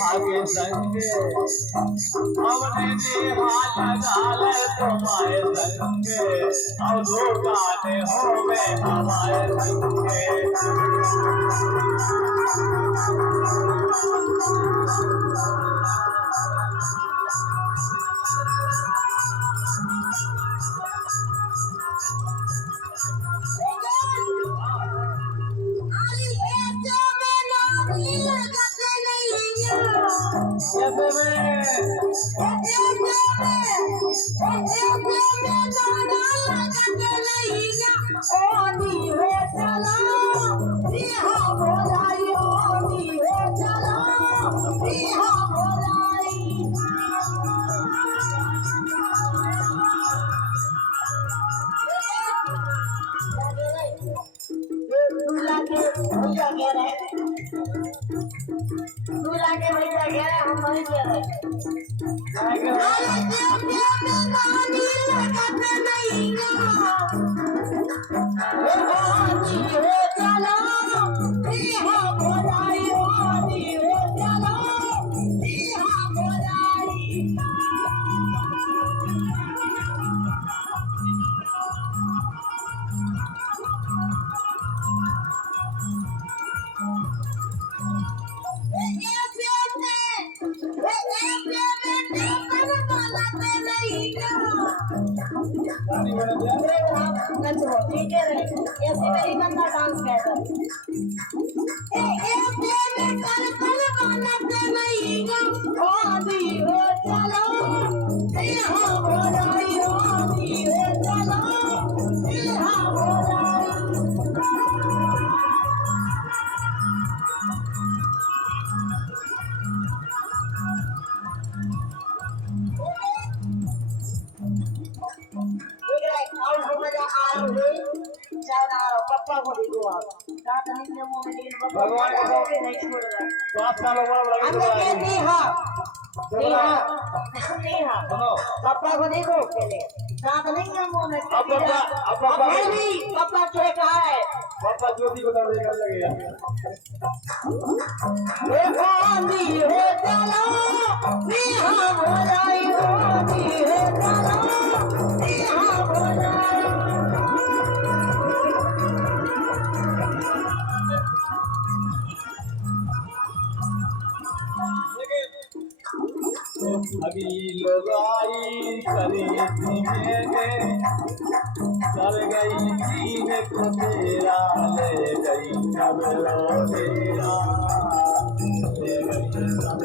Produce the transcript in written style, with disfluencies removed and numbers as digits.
भागे संगे हमने निहाल गाले तुम्हारे संगे और दो गाने होवे हमारे संगे भगवान पापा को देखो पहले दांत नहीं है मुंह में पापा क्या कहा है पापा ज्योति को दर्द कर लगेगा ए गांधी हो चलो बिहार हो जाए गांधी हो चलो बिहार हो जाए अभी लोग आई करे मेरे कर गई जीने को तेरा ले गई सब तेरा ले गई सब